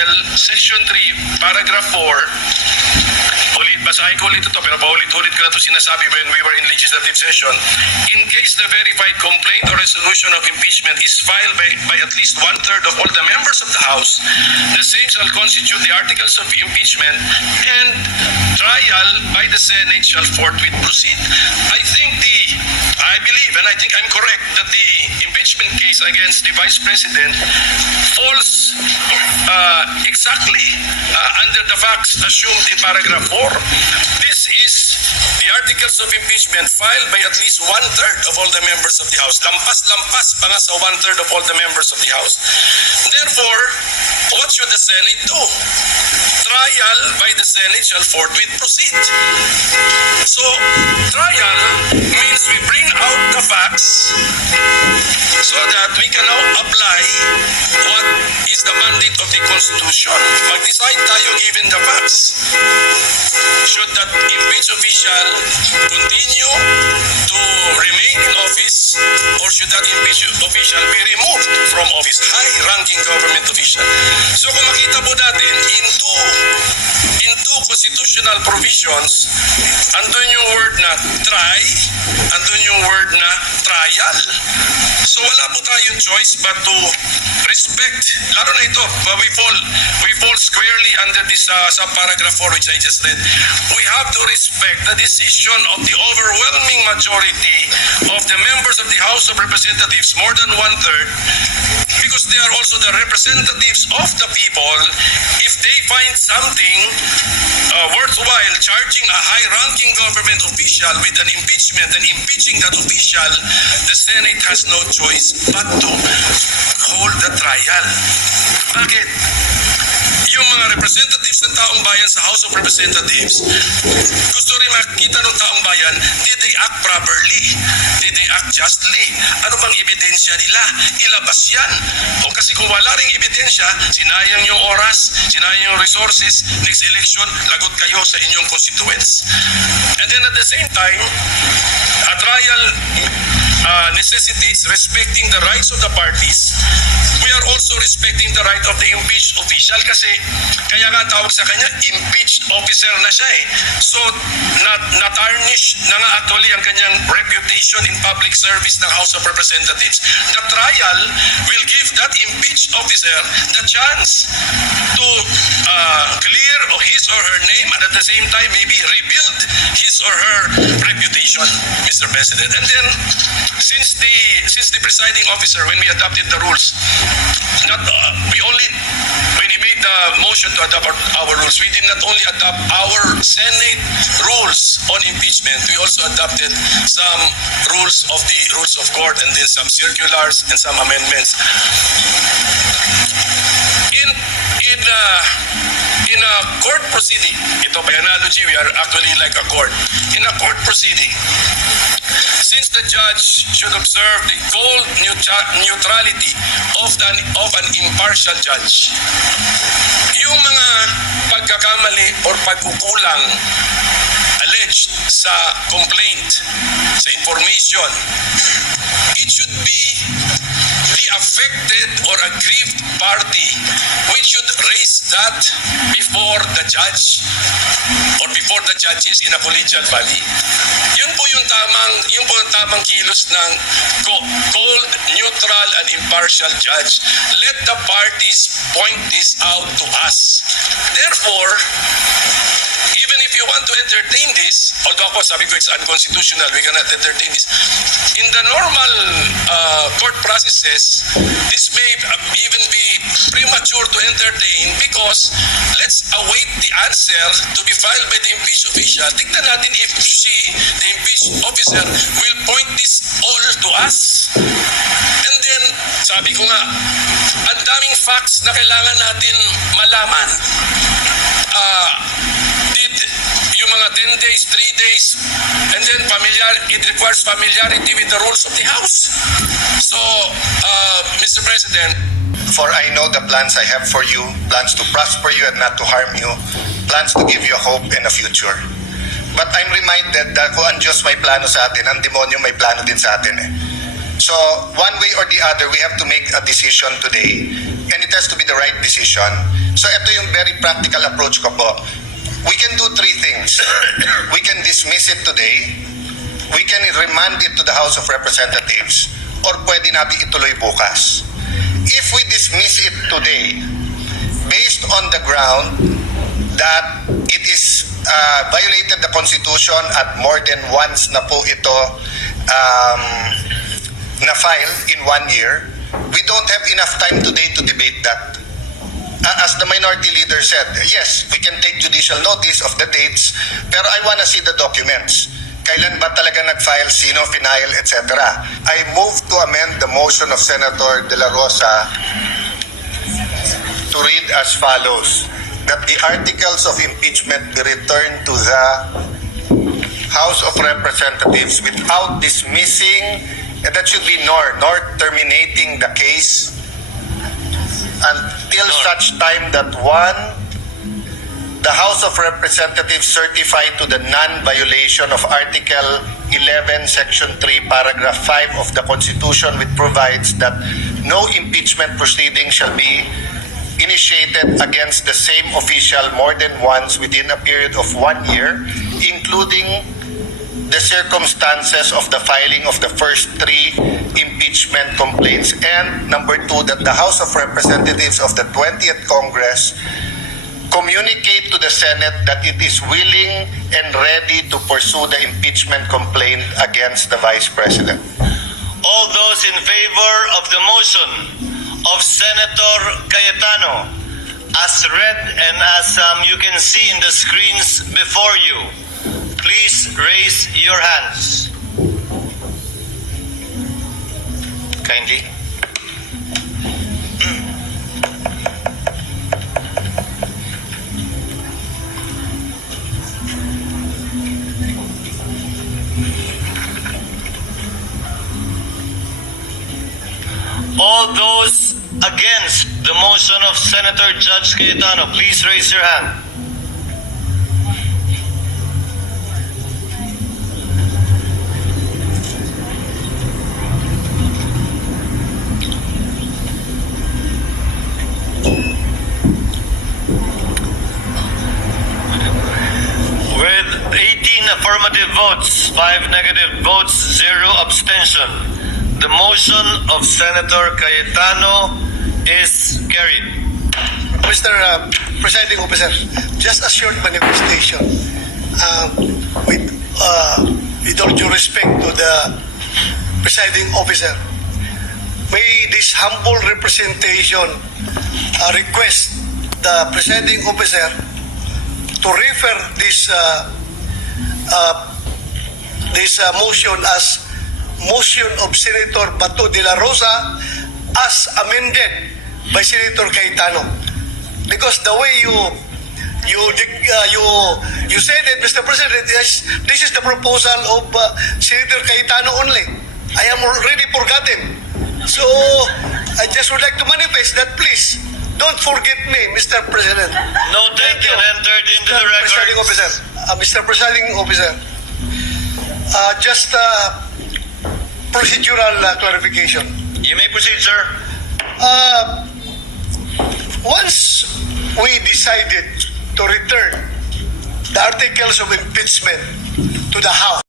Pemintel, Section 3, Paragraph 4, basahin ko ulit ito, pero paulit-ulit ko na ito sinasabi when we were in legislative session. In case the verified complaint or resolution of impeachment is filed by at least one-third of all the members of the House, the same shall constitute the articles of impeachment, and trial by the Senate shall forthwith proceed. I believe, and I think I'm correct, that the impeachment case against the Vice President falls exactly under the facts assumed in paragraph 4. This is the articles of impeachment filed by at least one-third of all the members of the House. Lampas-lampas pa nga sa one-third of all the members of the House. Therefore, what should the Senate do? Trial by the Senate shall forthwith proceed. So, trial means we bring out the facts so that we can now apply what is the mandate of the Constitution. Mag-decide tayo given the facts. Should that impeached official continue to remain in office, or should that impeached official be removed from office? High-ranking government official. So kung makita po natin, in two constitutional provisions, andun yung word na try, andun yung word na trial. So wala po tayong choice but to respect, lalo na ito, we fall squarely under this subparagraph 4 which I just read. We have to respect the decision of the overwhelming majority of the members of the House of Representatives, more than one-third, because they are also the representatives of the people. If they find something worthwhile charging a high-ranking government official with an impeachment and impeaching that official, the Senate has no choice but to hold the trial. Bakit? Yung mga representatives ng taong bayan sa House of Representatives, gusto rin makita ng taong bayan, did they act properly? Did they act justly? Ano bang ebidensya nila? Ilabas yan. O kasi kung wala ring ebidensya, sinayang yung oras, sinayang yung resources, next election, lagot kayo sa inyong constituents. And then at the same time, a trial necessitates respecting the rights of the parties. We are also respecting the right of the impeached official kasi kaya nga tawag sa kanya impeached officer na siya eh. So na-tarnish na nga actually ang kanyang reputation in public service ng House of Representatives. The trial will give that impeached officer the chance to clear his or her name and at the same time maybe rebuild his or her reputation, Mr. President. And then since the presiding officer, when we adopted the rules, when he made the motion to adopt our rules, we did not only adopt our Senate rules on impeachment, we also adopted some rules of the rules of court and then some circulars and some amendments. In a court proceeding, ito by analogy, we are actually like a court. In a court proceeding, since the judge should observe the cold neutrality of an impartial judge, yung mga pagkakamali or pagkukulang alleged sa complaint, sa information, it should be the affected or aggrieved party which should raise that before the judge or before the judges in a collegial body. Yun po yung tamang kilos ng cold, neutral, and impartial judge. Let the parties point this out to us. Therefore, even if you want to entertain this, although ako sabi ko it's unconstitutional, we cannot entertain this. In the normal court processes, this may even be premature to entertain because let's await the answer to be filed by the impeached official. Tignan natin if the impeached officer, will point this all to us. And then, sabi ko nga, ang daming facts na kailangan natin malaman. Yung mga 10 days, 3 days, and then it requires familiarity with the rules of the House. So, Mr. President, for I know the plans I have for you, plans to prosper you and not to harm you, plans to give you a hope and a future. But I'm reminded that kung ang Diyos may plano sa atin, ang demonyo may plano din sa atin eh. So, one way or the other, we have to make a decision today, and it has to be the right decision. So, ito yung very practical approach ko po. We can do three things. We can dismiss it today, we can remand it to the House of Representatives, or pwede natin ituloy bukas. If we dismiss it today, based on the ground that it is violated the Constitution at more than once na po ito na-file in 1 year, we don't have enough time today to debate that. As the minority leader said, yes, we can take judicial notice of the dates, pero I wanna see the documents. Kailan ba talaga nag-file, sino, final, etc. I move to amend the motion of Senator De La Rosa to read as follows, that the articles of impeachment be returned to the House of Representatives without dismissing, and that should be nor terminating the case until such time that one, the House of Representatives certify to the non-violation of Article 11, Section 3, Paragraph 5 of the Constitution, which provides that no impeachment proceeding shall be initiated against the same official more than once within a period of 1 year, including the circumstances of the filing of the first 3 impeachment complaints. And number 2, that the House of Representatives of the 20th Congress communicate to the Senate that it is willing and ready to pursue the impeachment complaint against the Vice President. All those in favor of the motion of Senator Cayetano, as read and as you can see in the screens before you, please raise your hands. Kindly. All those against the motion of Senator Judge Cayetano, please raise your hand. With 18 affirmative votes, 5 negative votes, 0 abstention, the motion of Senator Cayetano is carried. Mr. Presiding Officer, just a short manifestation. With all due respect to the Presiding Officer, may this humble representation request the Presiding Officer to refer this motion as motion of Senator Bato de la Rosa as amended by Senator Cayetano, because the way you said it, Mr. President, this is the proposal of Senator Cayetano only. I am already forgotten, so I just would like to manifest that, please don't forget me, Mr. President. Noted and entered into the Presiding record. Officer, Mr. Presiding Officer, just procedural clarification. You may proceed, sir. Once we decided to return the articles of impeachment to the House,